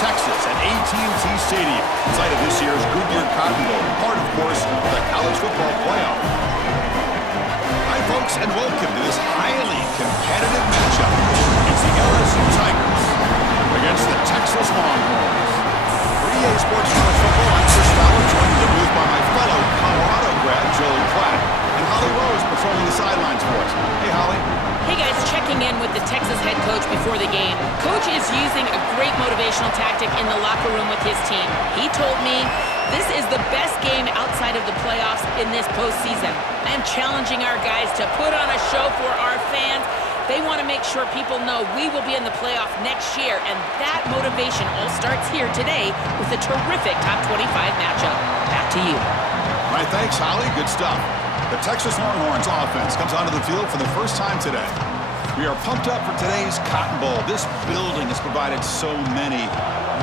Texas at AT&T Stadium, site of this year's Goodyear Cotton Bowl, part, of course, of the college football playoff. Hi, folks, and welcome to this highly competitive matchup. It's the LSU Tigers against the Texas Longhorns. For EA Sports College Football, I'm Chris Fowler, joined in the booth by my fellow Colorado grad, Joey Platt, and Holly Rose patrolling the sidelines for us. Hey, Holly. Hey guys, checking in with the Texas head coach before the game. Coach is using a great motivational tactic in the locker room with his team. He told me this is the best game outside of the playoffs in this postseason. I am challenging our guys to put on a show for our fans. They want to make sure people know we will be in the playoff next year, and that motivation all starts here today with a terrific top 25 matchup. Back to you. All right, thanks, Holly. Good stuff. The Texas Longhorns offense comes onto the field for the first time today. We are pumped up for today's Cotton Bowl. This building has provided so many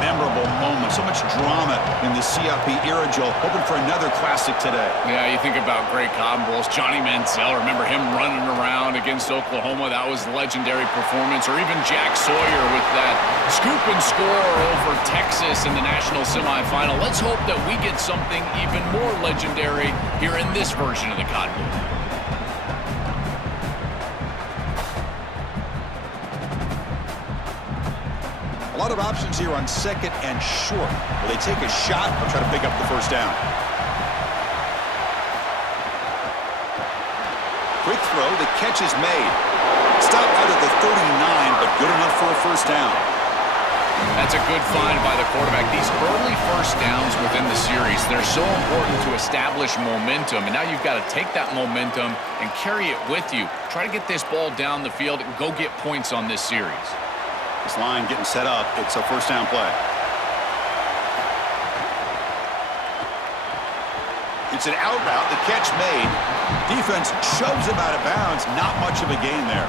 memorable moments, so much drama in the CFB era, Joel. Hoping for another classic today. Yeah, you think about great Cotton Bowls. Johnny Manziel, remember him running around against Oklahoma? That was a legendary performance. Or even Jack Sawyer with that scoop and score over Texas in the national semifinal. Let's hope that we get something even more legendary here in this version of the Cotton Bowl. A lot of options here on second and short. Will they take a shot or try to pick up the first down? Quick throw, the catch is made. Stop out at the 39, but good enough for a first down. That's a good find by the quarterback. These early first downs within the series, they're so important to establish momentum. And now you've got to take that momentum and carry it with you. Try to get this ball down the field and go get points on this series. This line getting set up. It's a first down play. It's an out route. The catch made. Defense shoves him out of bounds. Not much of a gain there.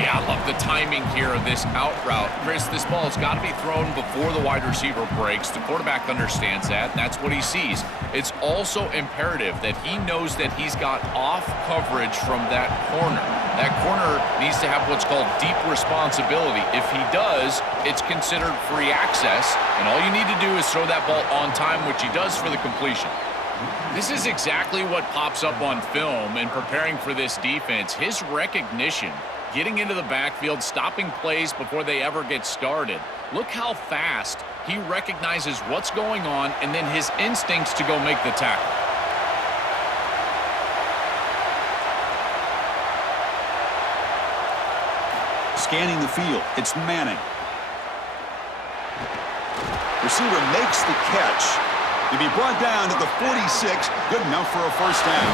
Yeah, I love the timing here of this out route. Chris, this ball has got to be thrown before the wide receiver breaks. The quarterback understands that, and that's what he sees. It's also imperative that he knows that he's got off coverage from that corner. That corner needs to have what's called deep responsibility. If he does, it's considered free access, and all you need to do is throw that ball on time, which he does for the completion. This is exactly what pops up on film in preparing for this defense. His recognition, getting into the backfield, stopping plays before they ever get started. Look how fast he recognizes what's going on and then his instincts to go make the tackle. Scanning the field, it's Manning. Receiver makes the catch. To be brought down at the 46, good enough for a first down.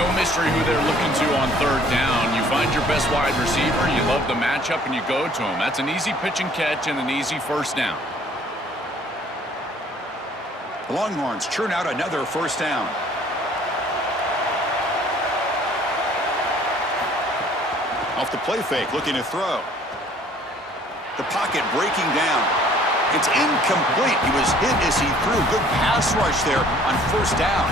No mystery who they're looking to on third down. You find your best wide receiver, you love the matchup, and you go to him. That's an easy pitch and catch and an easy first down. The Longhorns churn out another first down. Off the play fake, looking to throw. The pocket breaking down. It's incomplete. He was hit as he threw. Good pass rush there on first down.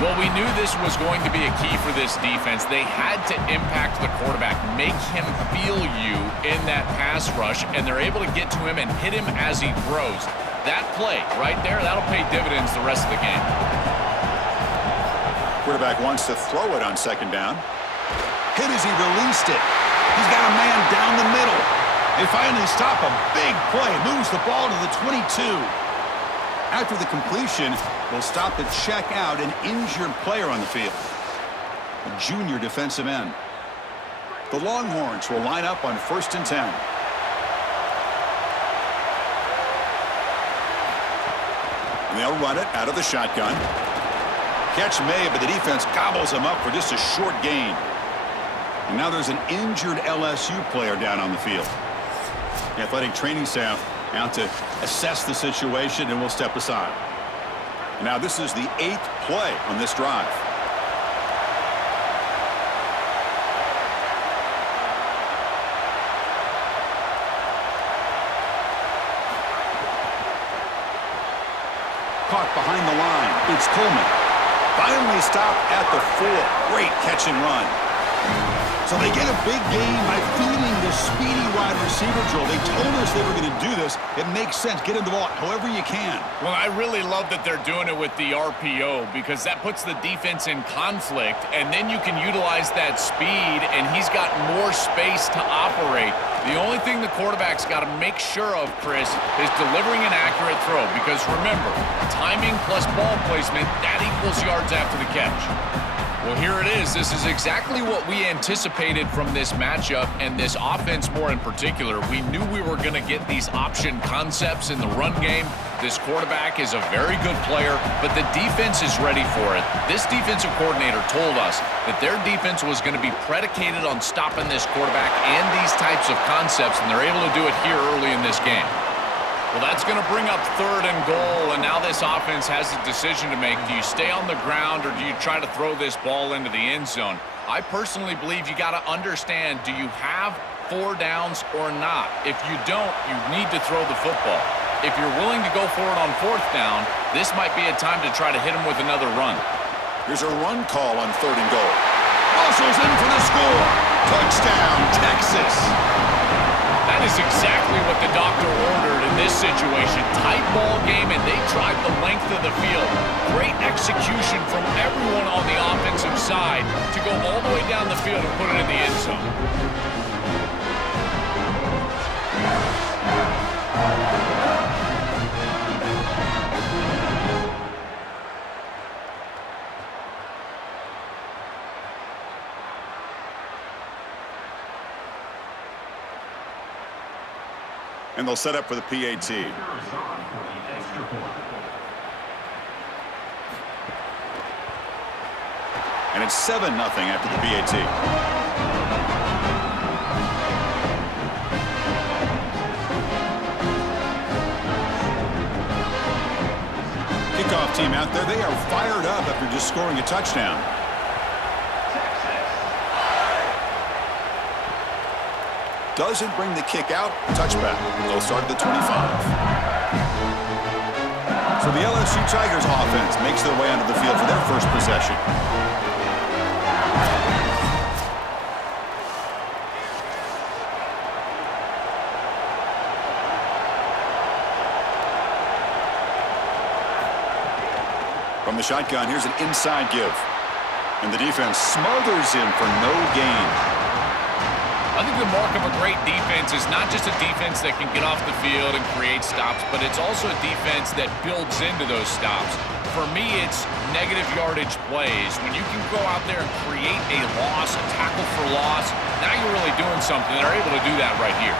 Well, we knew this was going to be a key for this defense. They had to impact the quarterback, make him feel you in that pass rush, and they're able to get to him and hit him as he throws. That play right there, that'll pay dividends the rest of the game. Quarterback wants to throw it on second down. Hit as he released it. He's got a man down the middle. They finally stop him. Big play. Moves the ball to the 22. After the completion, they'll stop to check out an injured player on the field. A junior defensive end. The Longhorns will line up on 1st and 10. And they'll run it out of the shotgun. Catch made, but the defense gobbles him up for just a short gain. And now there's an injured LSU player down on the field. The athletic training staff out to assess the situation and will step aside. Now this is the 8th play on this drive. Caught behind the line. It's Coleman. Finally stopped at the 4. Great catch and run. So they get a big gain by feeding the speedy wide receiver drill. They told us they were going to do this. It makes sense. Get him the ball however you can. Well, I really love that they're doing it with the RPO because that puts the defense in conflict, and then you can utilize that speed, and he's got more space to operate. The only thing the quarterback's got to make sure of, Chris, is delivering an accurate throw because, remember, timing plus ball placement, that equals yards after the catch. Well, here it is. This is exactly what we anticipated from this matchup and this offense more in particular. We knew we were going to get these option concepts in the run game. This quarterback is a very good player, but the defense is ready for it. This defensive coordinator told us that their defense was going to be predicated on stopping this quarterback and these types of concepts, and they're able to do it here early in this game. Well, that's going to bring up 3rd and goal, and now this offense has a decision to make. Do you stay on the ground or do you try to throw this ball into the end zone? I personally believe you got to understand, do you have 4 downs or not? If you don't, you need to throw the football. If you're willing to go for it on 4th down, this might be a time to try to hit him with another run. Here's a run call on 3rd and goal. Russell's in for the score. Touchdown, Texas. That is exactly what the doctor ordered in this situation. Tight ball game, and they drive the length of the field. Great execution from everyone on the offensive side to go all the way down the field and put it in the end zone. And they'll set up for the PAT. And it's 7-0 after the PAT. Kickoff team out there, they are fired up after just scoring a touchdown. Doesn't bring the kick out. Touchback. They'll start at the 25. So the LSU Tigers offense makes their way onto the field for their first possession. From the shotgun. Here's an inside give. And the defense smothers him for no gain. I think the mark of a great defense is not just a defense that can get off the field and create stops, but it's also a defense that builds into those stops. For me, it's negative yardage plays. When you can go out there and create a loss, a tackle for loss, now you're really doing something. They're able to do that right here.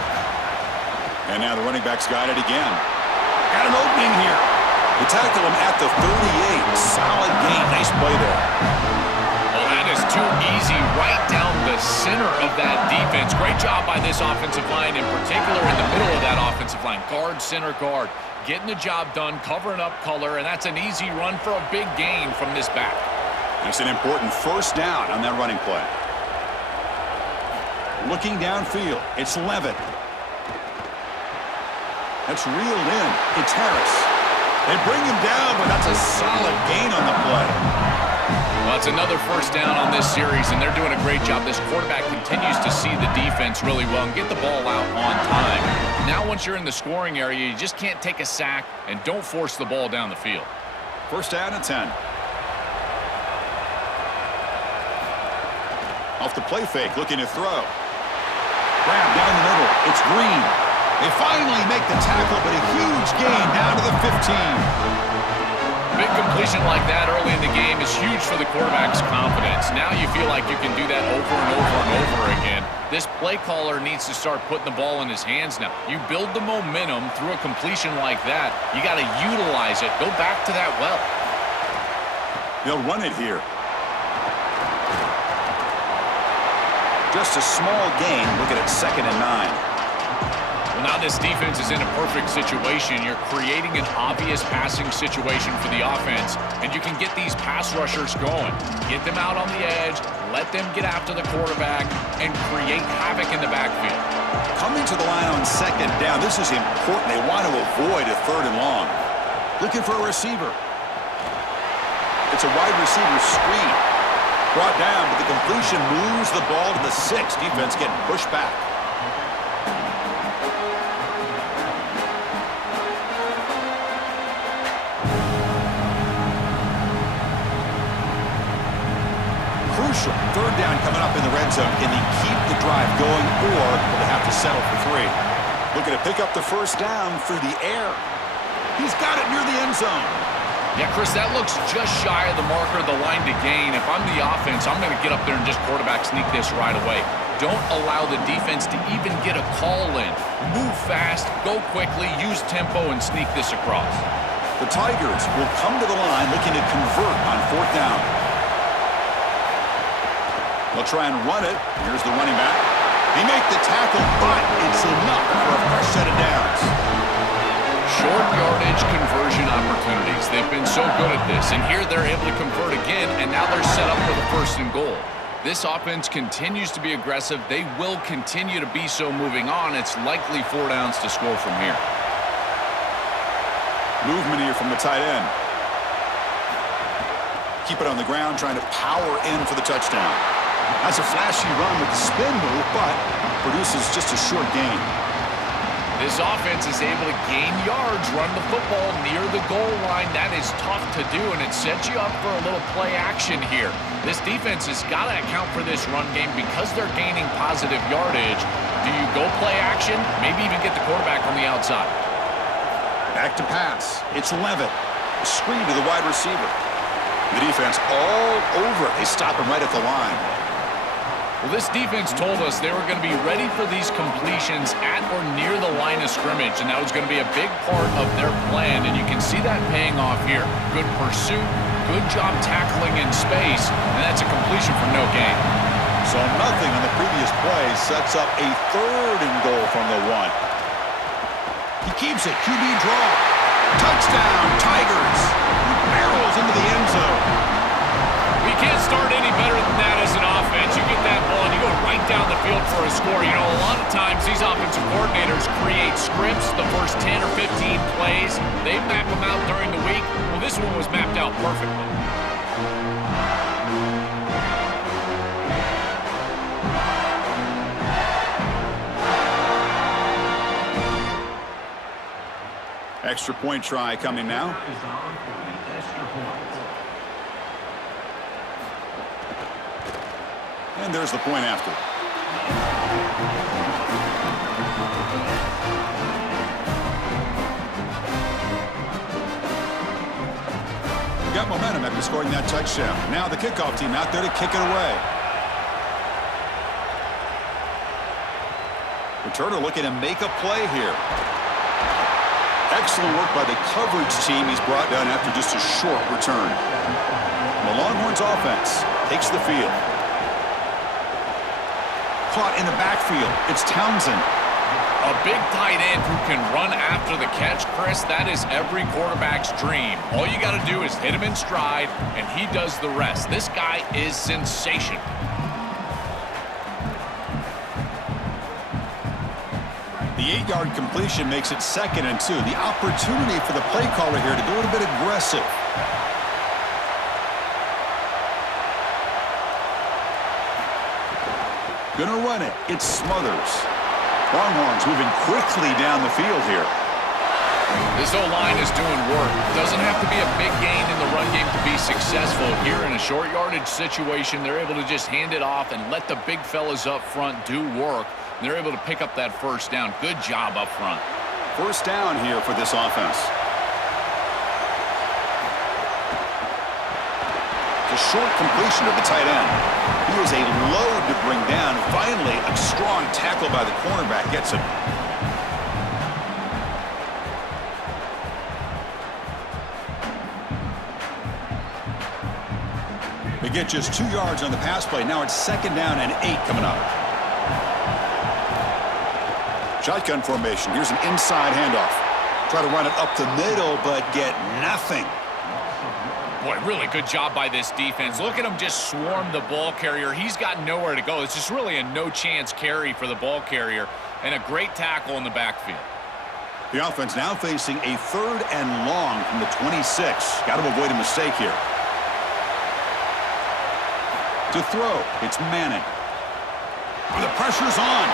And now the running back's got it again. Got an opening here. They tackle him at the 38. Solid gain. Nice play there. Well, that is too easy right down the center of that defense. Great job by this offensive line, in particular in the middle of that offensive line. Guard, center, guard. Getting the job done, covering up color, and that's an easy run for a big gain from this back. That's an important first down on that running play. Looking downfield, it's Levitt. That's reeled in. It's Harris. They bring him down, but that's a solid gain on the play. Well, it's another first down on this series, and they're doing a great job. This quarterback continues to see the defense really well and get the ball out on time. Now, once you're in the scoring area, you just can't take a sack and don't force the ball down the field. First down and 10. Off the play fake, looking to throw. Grab down the middle. It's Green. They finally make the tackle, but a huge gain down to the 15. Big completion like that early in the game is huge for the quarterback's confidence. Now you feel like you can do that over and over and over again. This play caller needs to start putting the ball in his hands now. You build the momentum through a completion like that. You got to utilize it. Go back to that well. They'll run it here. Just a small gain. Looking at 2nd and 9. Well, now this defense is in a perfect situation. You're creating an obvious passing situation for the offense, and you can get these pass rushers going. Get them out on the edge, let them get after the quarterback, and create havoc in the backfield. Coming to the line on 2nd down, this is important. They want to avoid a 3rd and long. Looking for a receiver. It's a wide receiver screen. Brought down, but the completion moves the ball to the 6. Defense getting pushed back. Crucial. 3rd down coming up in the red zone. Can he keep the drive going, or will they have to settle for 3? Looking to pick up the first down through the air. He's got it near the end zone. Yeah, Chris, that looks just shy of the marker, the line to gain. If I'm the offense, I'm going to get up there and just quarterback sneak this right away. Don't allow the defense to even get a call in. Move fast, go quickly, use tempo, and sneak this across. The Tigers will come to the line looking to convert on 4th down. They'll try and run it. Here's the running back. They make the tackle, but it's enough for a fresh set of downs. Short yardage conversion opportunities. They've been so good at this, and here they're able to convert again, and now they're set up for the 1st and goal. This offense continues to be aggressive. They will continue to be so moving on. It's likely 4 downs to score from here. Movement here from the tight end. Keep it on the ground, trying to power in for the touchdown. That's a flashy run with the spin move, but produces just a short gain. This offense is able to gain yards, run the football near the goal line. That is tough to do, and it sets you up for a little play action here. This defense has got to account for this run game because they're gaining positive yardage. Do you go play action? Maybe even get the quarterback on the outside. Back to pass. It's Levitt. A screen to the wide receiver. The defense all over it. They stop him right at the line. Well, this defense told us they were going to be ready for these completions at or near the line of scrimmage, and that was going to be a big part of their plan, and you can see that paying off here. Good pursuit, good job tackling in space, and that's a completion for no gain. So nothing on the previous play sets up a 3rd and goal from the 1. He keeps it. QB draw. Touchdown, Tigers. He barrels into the end zone. We can't start any better than that as an offense. You get that ball and you go right down the field for a score. You know, a lot of times these offensive coordinators create scripts the first 10 or 15 plays. They map them out during the week. Well, this one was mapped out perfectly. Extra point try coming now. And there's the point after. Got momentum after scoring that touchdown. Now the kickoff team out there to kick it away. Returner looking to make a play here. Excellent work by the coverage team. He's brought down after just a short return. The Longhorns offense takes the field. Caught in the backfield. It's Townsend. A big tight end who can run after the catch, Chris, that is every quarterback's dream. All you got to do is hit him in stride, and he does the rest. This guy is sensational. The 8-yard completion makes it 2nd and 2. The opportunity for the play caller here to go a little bit aggressive. Gonna run it. It's Smothers. Longhorns moving quickly down the field here. This O-line is doing work. Doesn't have to be a big gain in the run game to be successful. Here in a short yardage situation, they're able to just hand it off and let the big fellas up front do work. They're able to pick up that first down. Good job up front. First down here for this offense. A short completion of the tight end. He is a load to bring down. Finally, a strong tackle by the cornerback gets him. They get just 2 yards on the pass play. Now it's 2nd down and 8 coming up. Shotgun formation. Here's an inside handoff. Try to run it up the middle, but get nothing. Boy, really good job by this defense. Look at him just swarm the ball carrier. He's got nowhere to go. It's just really a no-chance carry for the ball carrier, and a great tackle in the backfield. The offense now facing a 3rd and long from the 26. Got to avoid a mistake here. To throw, it's Manning. The pressure's on.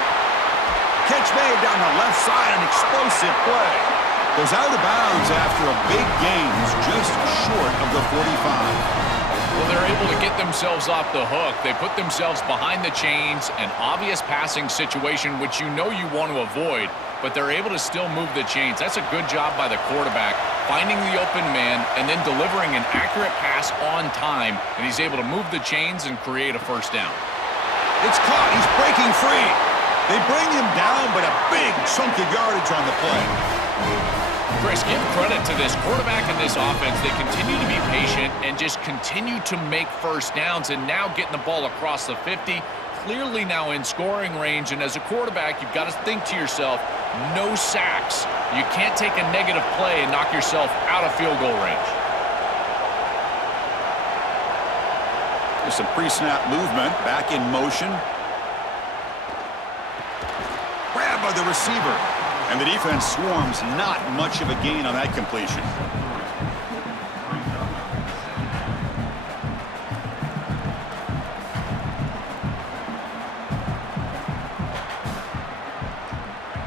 Catch made down the left side, an explosive play. Goes out of bounds after a big gain. He's just short of the 45. Well, they're able to get themselves off the hook. They put themselves behind the chains, an obvious passing situation, which you know you want to avoid, but they're able to still move the chains. That's a good job by the quarterback, finding the open man and then delivering an accurate pass on time, and he's able to move the chains and create a first down. It's caught. He's breaking free. They bring him down, but a big chunk of yardage on the play. Chris, give credit to this quarterback and this offense. They continue to be patient and just continue to make first downs, and now getting the ball across the 50, clearly now in scoring range. And as a quarterback, you've got to think to yourself, no sacks. You can't take a negative play and knock yourself out of field goal range. There's some pre-snap movement, back in motion. Grabbed by the receiver. And the defense swarms, not much of a gain on that completion.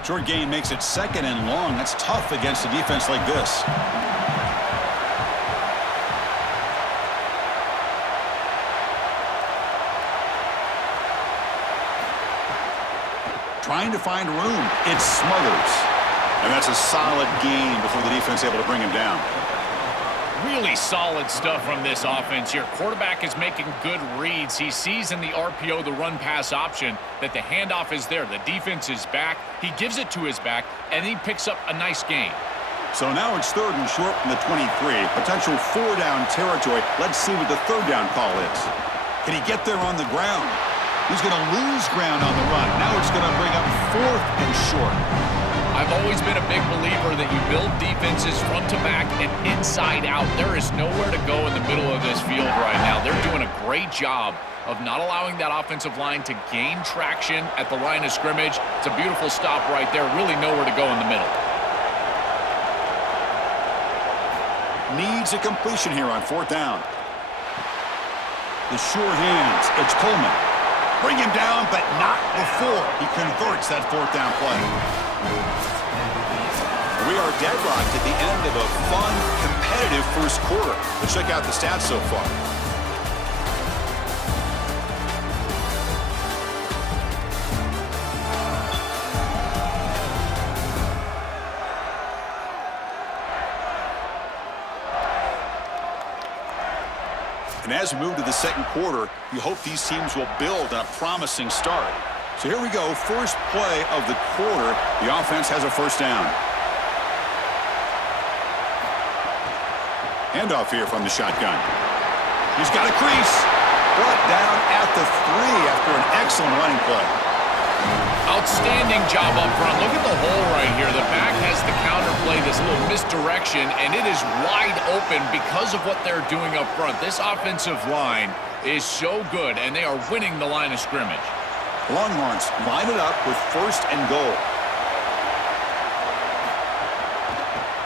Short gain makes it 2nd and long. That's tough against a defense like this. Trying to find room. It's Smothers. And that's a solid gain before the defense able to bring him down. Really solid stuff from this offense here. Quarterback is making good reads. He sees in the RPO, the run-pass option, that the handoff is there. The defense is back. He gives it to his back, and he picks up a nice gain. So now it's 3rd and short from the 23. Potential 4-down territory. Let's see what the 3rd down call is. Can he get there on the ground? He's going to lose ground on the run. Now it's going to bring up 4th and short. I've always been a big believer that you build defenses front to back and inside out. There is nowhere to go in the middle of this field right now. They're doing a great job of not allowing that offensive line to gain traction at the line of scrimmage. It's a beautiful stop right there. Really nowhere to go in the middle. Needs a completion here on 4th down. The sure hands. It's Coleman. Bring him down, but not before he converts that 4th down play. We are deadlocked at the end of a fun, competitive first quarter. Let's check out the stats so far. And as we move to the second quarter, you hope these teams will build on a promising start. So here we go, first play of the quarter. The offense has a first down. Handoff here from the shotgun. He's got a crease. Brought down at the 3 after an excellent running play. Outstanding job up front. Look at the hole right here. The back has the counter play, this little misdirection, and it is wide open because of what they're doing up front. This offensive line is so good, and they are winning the line of scrimmage. Longhorns line it up with first and goal.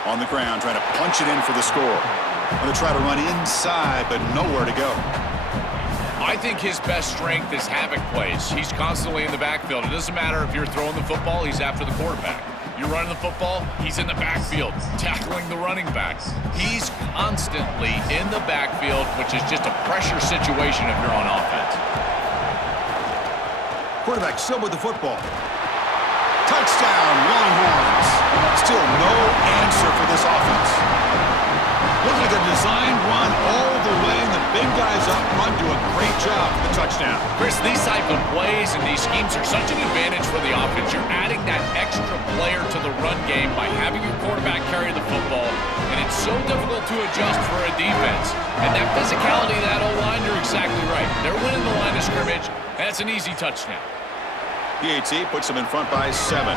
On the ground, trying to punch it in for the score. Going to try to run inside, but nowhere to go. I think his best strength is havoc plays. He's constantly in the backfield. It doesn't matter if you're throwing the football, he's after the quarterback. You're running the football, he's in the backfield, tackling the running backs. He's constantly in the backfield, which is just a pressure situation if you're on offense. Quarterback still with the football. Touchdown, Longhorns. Still no answer for this offense. Looks like a designed run all the way, and the big guys up front do a great job for the touchdown. Chris, these type of plays and these schemes are such an advantage for the offense. You're adding that extra player to the run game by having your quarterback carry the football, and it's so difficult to adjust for a defense. And that physicality of that O-line, you're exactly right. They're winning the line of scrimmage. That's an easy touchdown. PAT puts them in front by 7.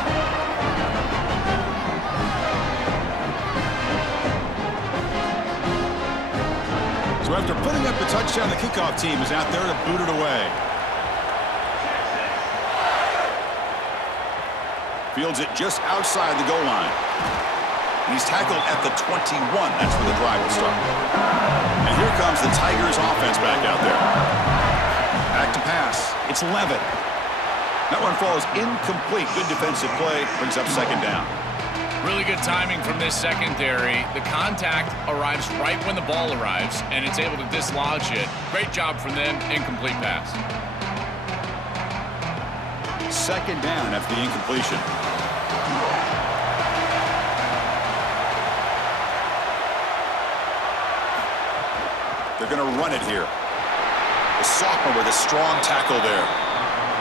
So after putting up the touchdown, the kickoff team is out there to boot it away. Fields it just outside the goal line. And he's tackled at the 21. That's where the drive will start. And here comes the Tigers offense back out there. Back to pass. It's Levitt. That one falls incomplete. Good defensive play. Brings up second down. Really good timing from this secondary. The contact arrives right when the ball arrives, and it's able to dislodge it. Great job from them. Incomplete pass. Second down after the incompletion. They're going to run it here. The sophomore with a strong tackle there.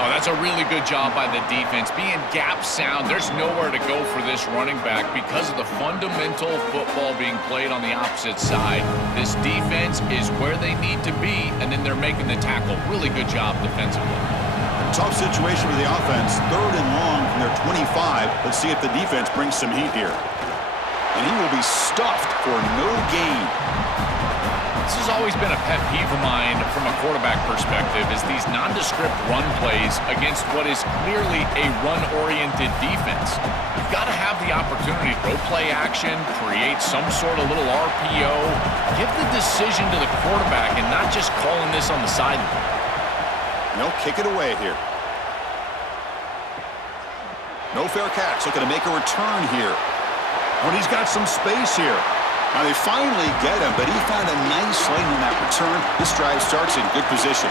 Oh, that's a really good job by the defense. Being gap sound, there's nowhere to go for this running back because of the fundamental football being played on the opposite side. This defense is where they need to be, and then they're making the tackle. Really good job defensively. Tough situation for the offense. 3rd and long from their 25. Let's see if the defense brings some heat here. And he will be stuffed for no gain. This has always been a pet peeve of mine from a quarterback perspective, is these nondescript run plays against what is clearly a run-oriented defense. You've got to have the opportunity to throw play action, create some sort of little RPO, give the decision to the quarterback and not just calling this on the sideline. They'll kick it away here. No fair catch. Looking to make a return here. When he's got some space here. Now they finally get him, but he found a nice lane on that return. This drive starts in good position.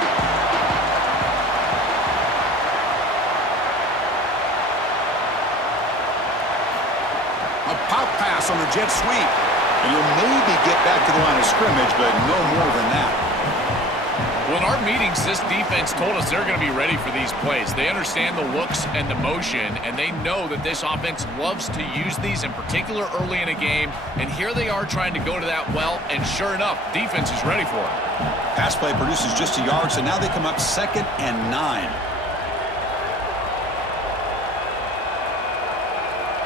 A pop pass on the jet sweep. And you'll maybe get back to the line of scrimmage, but no more than that. Well, in our meetings, this defense told us they're going to be ready for these plays. They understand the looks and the motion, and they know that this offense loves to use these, in particular early in a game. And here they are trying to go to that well, and sure enough, defense is ready for it. Pass play produces just a yard, so now they come up 2nd and 9.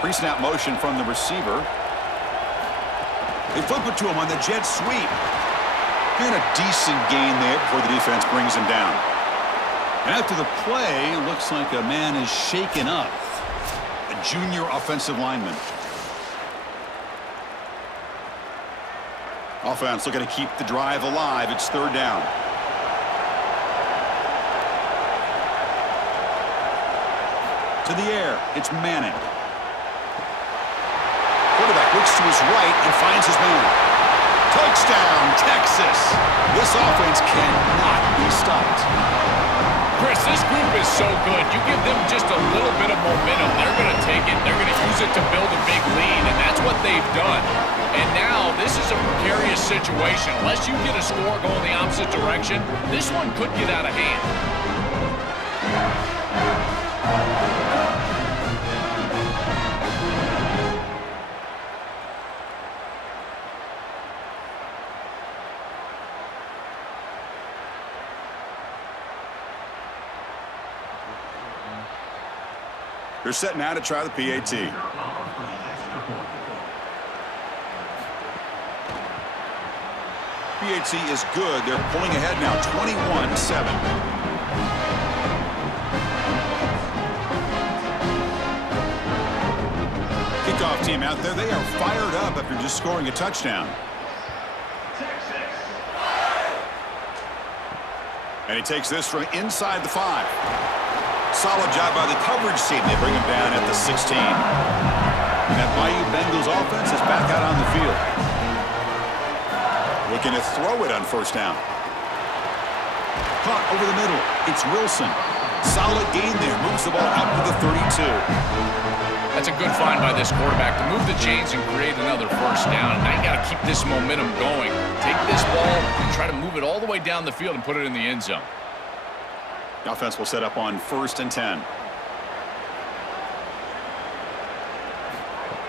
Pre-snap motion from the receiver. They flip it to him on the jet sweep. And a decent gain there before the defense brings him down. And after the play, it looks like a man is shaken up. A junior offensive lineman. Offense looking to keep the drive alive. It's 3rd down. To the air. It's Manning. Quarterback looks to his right and finds his man. Touchdown, Texas. This offense cannot be stopped. Chris, this group is is so good. You give them just a little bit of momentum, they're going to take it, they're going to use it to build a big lead, and that's what they've done. And now this is a precarious situation. Unless you get a score going the opposite direction, this one could get out of hand. They're set now to try the PAT. PAT is good. They're pulling ahead now, 21-7. Kickoff team out there. They are fired up after just scoring a touchdown. And he takes this from inside the 5. Solid job by the coverage team. They bring him down at the 16. And that Bayou Bengals offense is back out on the field. Looking to throw it on first down. Caught over the middle. It's Wilson. Solid gain there. Moves the ball up to the 32. That's a good find by this quarterback to move the chains and create another first down. Now you got to keep this momentum going. Take this ball and try to move it all the way down the field and put it in the end zone. The offense will set up on 1st and 10.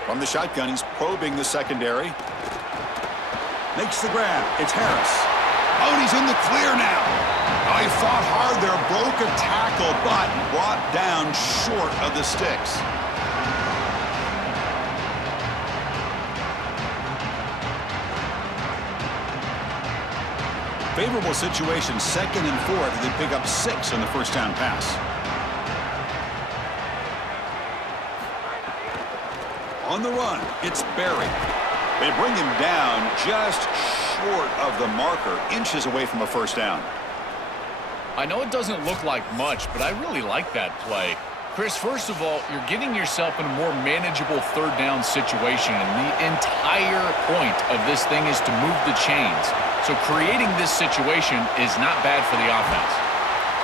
From the shotgun, he's probing the secondary. Makes the grab. It's Harris. Oh, and he's in the clear now. Oh, he fought hard there, broke a tackle, but brought down short of the sticks. Favorable situation, 2nd and 4. They pick up 6 on the first down pass. On the run, it's Berry. They bring him down just short of the marker, inches away from a first down. I know it doesn't look like much, but I really like that play. Chris, first of all, you're getting yourself in a more manageable third down situation, and the entire point of this thing is to move the chains. So creating this situation is not bad for the offense.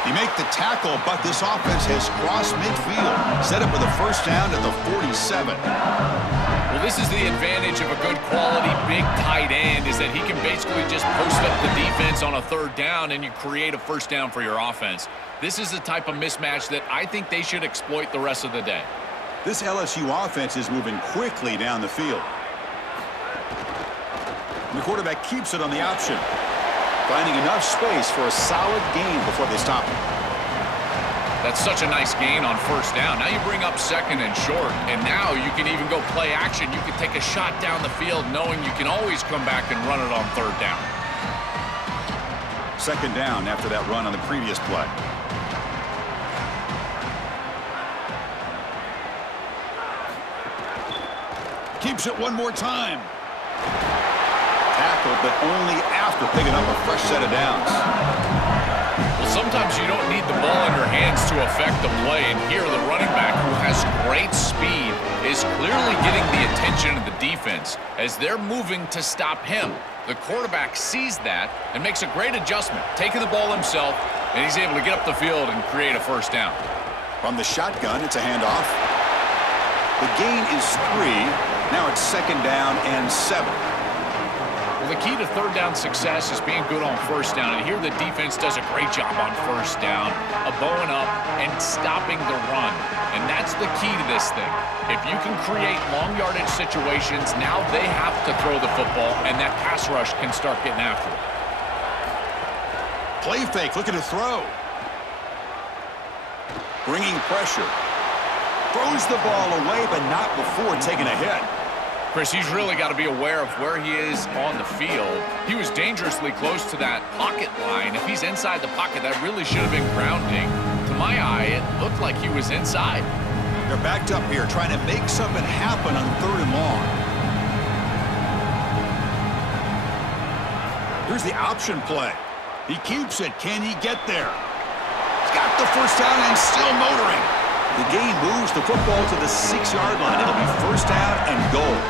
You make the tackle, but this offense has crossed midfield. Set up with a first down at the 47. Well, this is the advantage of a good quality big tight end, is that he can basically just post up the defense on a third down and you create a first down for your offense. This is the type of mismatch that I think they should exploit the rest of the day. This LSU offense is moving quickly down the field. And the quarterback keeps it on the option, finding enough space for a solid gain before they stop him. That's such a nice gain on first down. Now you bring up 2nd and short, and now you can even go play action. You can take a shot down the field knowing you can always come back and run it on third down. 2nd down after that run on the previous play. Keeps it one more time. Tackled, but only after picking up a fresh set of downs. Well, sometimes you don't need the ball in your hands to affect the play, and here the running back, who has great speed, is clearly getting the attention of the defense as they're moving to stop him. The quarterback sees that and makes a great adjustment, taking the ball himself, and he's able to get up the field and create a first down. From the shotgun, it's a handoff. The gain is 3. Now it's 2nd down and 7. Well, the key to third down success is being good on first down, and here the defense does a great job on first down, bowing up and stopping the run. And that's the key to this thing. If you can create long yardage situations, now they have to throw the football, and that pass rush can start getting after it. Play fake, looking to throw. Bringing pressure. Throws the ball away, but not before taking a hit. Chris, he's really got to be aware of where he is on the field. He was dangerously close to that pocket line. If he's inside the pocket, that really should have been grounding. To my eye, it looked like he was inside. They're backed up here, trying to make something happen on 3rd and long. Here's the option play. He keeps it. Can he get there? He's got the first down and still motoring. The gain moves the football to the 6-yard line. It'll be first down and goal.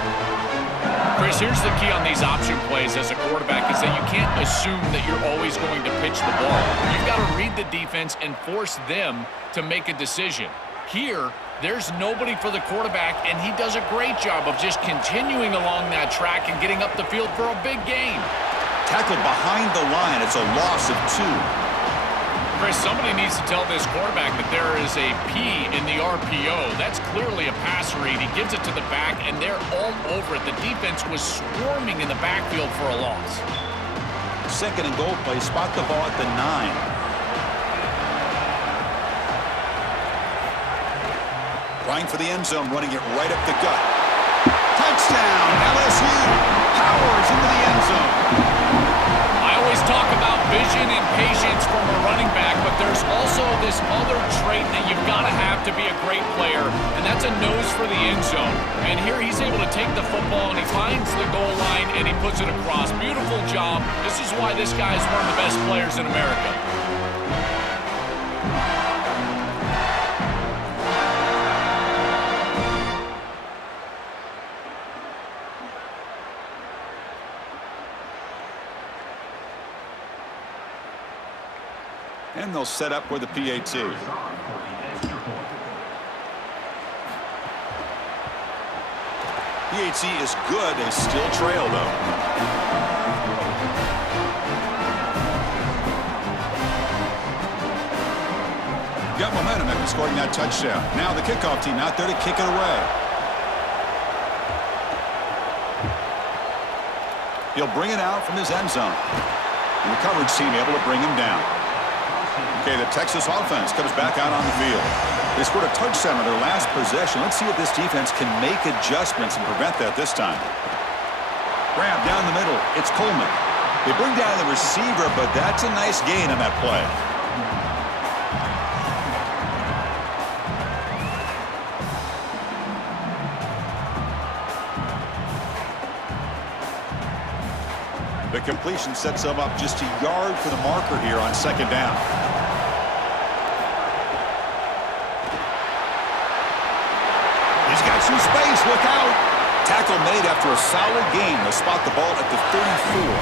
Chris, here's the key on these option plays as a quarterback is that you can't assume that you're always going to pitch the ball. You've got to read the defense and force them to make a decision. Here, there's nobody for the quarterback, and he does a great job of just continuing along that track and getting up the field for a big gain. Tackled behind the line. It's a loss of 2. Chris, somebody needs to tell this quarterback that there is a P in the RPO. That's clearly a pass read. He gives it to the back, and they're all over it. The defense was swarming in the backfield for a loss. Second and goal play. Spot the ball at the 9. Trying for the end zone, running it right up the gut. Touchdown, LSU. Powers into the end zone. I always talk about vision and patience from a running back, but there's also this other trait that you've got to have to be a great player, and that's a nose for the end zone. And here he's able to take the football, and he finds the goal line, and he puts it across. Beautiful job. This is why this guy is one of the best players in America. And they'll set up for the PAT. PAT is good. They still trail, though. Got momentum after scoring that touchdown. Now the kickoff team out there to kick it away. He'll bring it out from his end zone. And the coverage team able to bring him down. Okay, the Texas offense comes back out on the field. They scored a touchdown on their last possession. Let's see if this defense can make adjustments and prevent that this time. Grab down the middle. It's Coleman. They bring down the receiver, but that's a nice gain on that play. The completion sets them up just a yard for the marker here on second down. He's got some space. Look out. Tackle made after a solid gain. They'll spot the ball at the 34.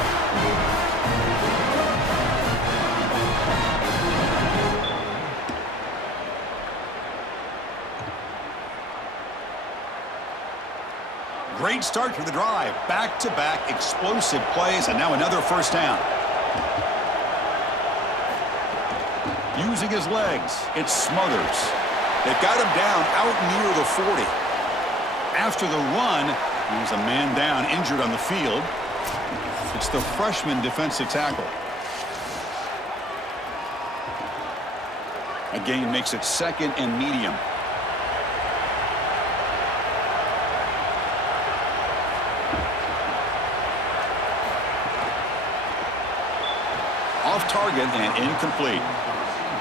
Great start to the drive. Back-to-back explosive plays, and now another first down. Using his legs, it's Smothers. They've got him down out near the 40. After the run, there's a man down, injured on the field. It's the freshman defensive tackle. A gain makes it second and medium. Off target and incomplete.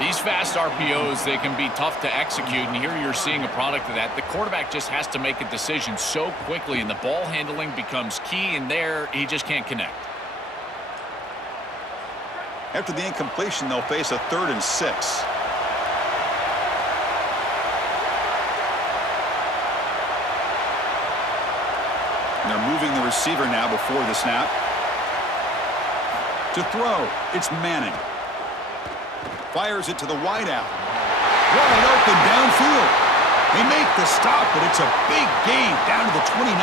These fast RPOs, they can be tough to execute, and here you're seeing a product of that. The quarterback just has to make a decision so quickly, and the ball handling becomes key, and there he just can't connect. After the incompletion, they'll face a 3rd and 6. And they're moving the receiver now before the snap. To throw, it's Manning. Fires it to the wideout. Wide open downfield. They make the stop, but it's a big gain down to the 29.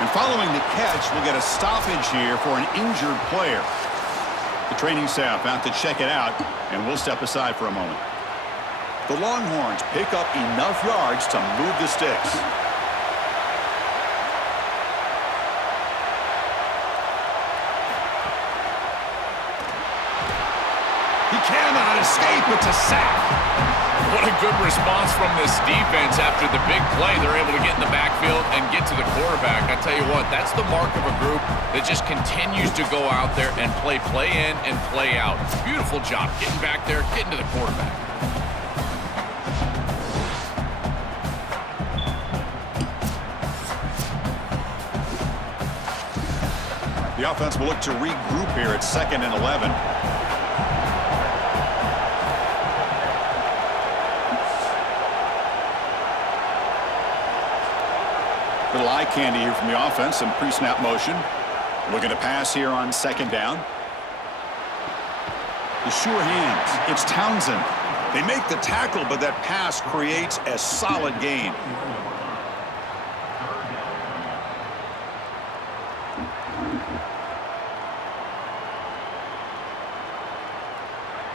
And following the catch, we'll get a stoppage here for an injured player. The training staff out to check it out, and we'll step aside for a moment. The Longhorns pick up enough yards to move the sticks. He cannot escape. It's a sack. What a good response from this defense after the big play. They're able to get in the backfield and get to the quarterback. I tell you what, that's the mark of a group that just continues to go out there and play in and play out. Beautiful job getting back there, getting to the quarterback. The offense will look to regroup here at 2nd and 11. Little eye candy here from the offense. Some pre-snap motion. Looking to pass here on second down. The sure hands. It's Townsend. They make the tackle, but that pass creates a solid gain.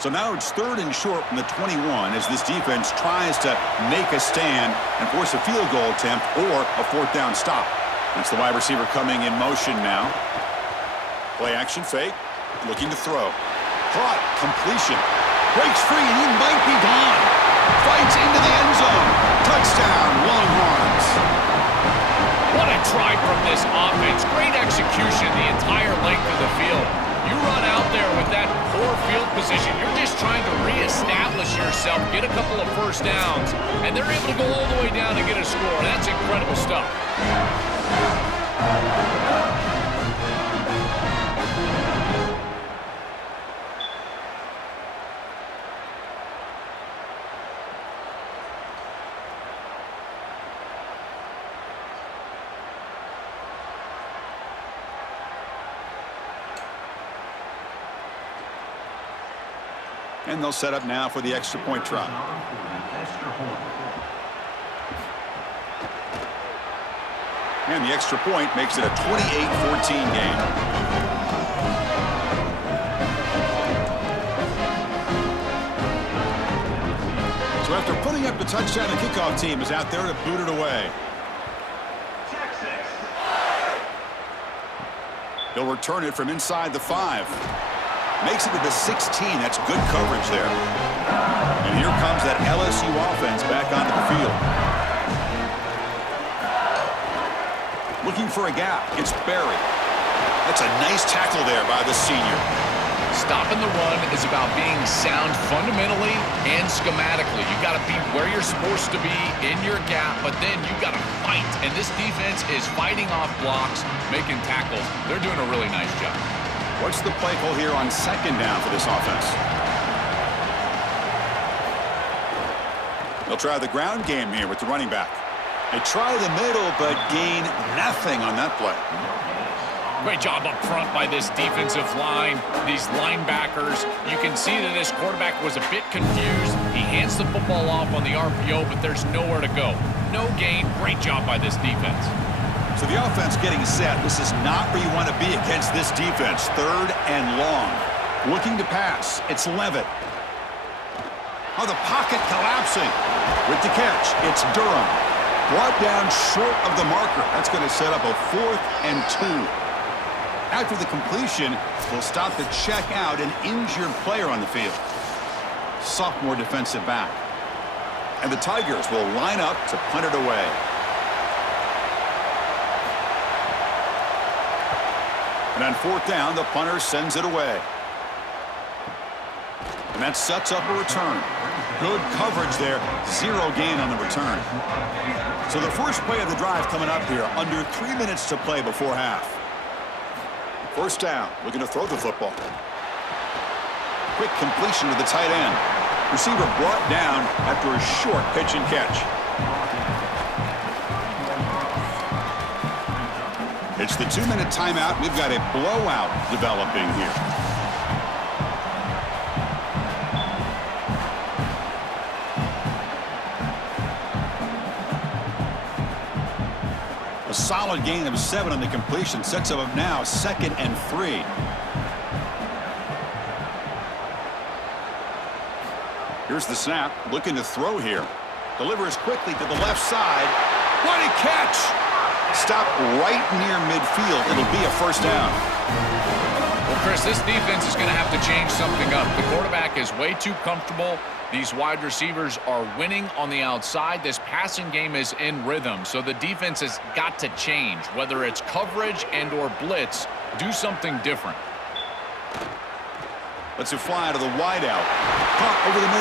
So now it's 3rd and short from the 21 as this defense tries to make a stand and force a field goal attempt or a 4th down stop. That's the wide receiver coming in motion now. Play action fake. Looking to throw. Caught. Completion. Breaks free and he might be gone. Fights into the end zone. Touchdown, Longhorns. What a drive from this offense. Great execution the entire length of the field. You run out there with that poor field position, you're just trying to reestablish yourself, get a couple of first downs, and they're able to go all the way down and get a score. That's incredible stuff. And they'll set up now for the extra point try. And the extra point makes it a 28-14 game. So after putting up the touchdown, the kickoff team is out there to boot it away. He'll return it from inside the 5. Makes it to the 16. That's good coverage there. And here comes that LSU offense back onto the field. Looking for a gap. It's Berry. That's a nice tackle there by the senior. Stopping the run is about being sound fundamentally and schematically. You got to be where you're supposed to be in your gap, but then you got to fight. And this defense is fighting off blocks, making tackles. They're doing a really nice job. What's the play call here on second down for this offense? They'll try the ground game here with the running back. They try the middle, but gain nothing on that play. Great job up front by this defensive line, these linebackers. You can see that this quarterback was a bit confused. He hands the football off on the RPO, but there's nowhere to go. No gain. Great job by this defense. So the offense getting set. This is not where you want to be against this defense. 3rd and long. Looking to pass. It's Levitt. Oh, the pocket collapsing. With the catch, it's Durham. Brought down short of the marker. That's going to set up a 4th and 2. After the completion, we'll stop to check out an injured player on the field. Sophomore defensive back. And the Tigers will line up to punt it away. And on 4th down, the punter sends it away. And that sets up a return. Good coverage there. 0 gain on the return. So the first play of the drive coming up here. Under 3 minutes to play before half. First down. Looking to throw the football. Quick completion to the tight end. Receiver brought down after a short pitch and catch. It's the 2-minute timeout. We've got a blowout developing here. A solid gain of 7 on the completion sets them up now 2nd and 3. Here's the snap. Looking to throw here. Delivers quickly to the left side. What a catch! Stop right near midfield. It'll be a first down. Well, Chris, this defense is going to have to change something up. The quarterback is way too comfortable. These wide receivers are winning on the outside. This passing game is in rhythm, so the defense has got to change. Whether it's coverage and or blitz, do something different. Let's fly to the wideout. Caught over the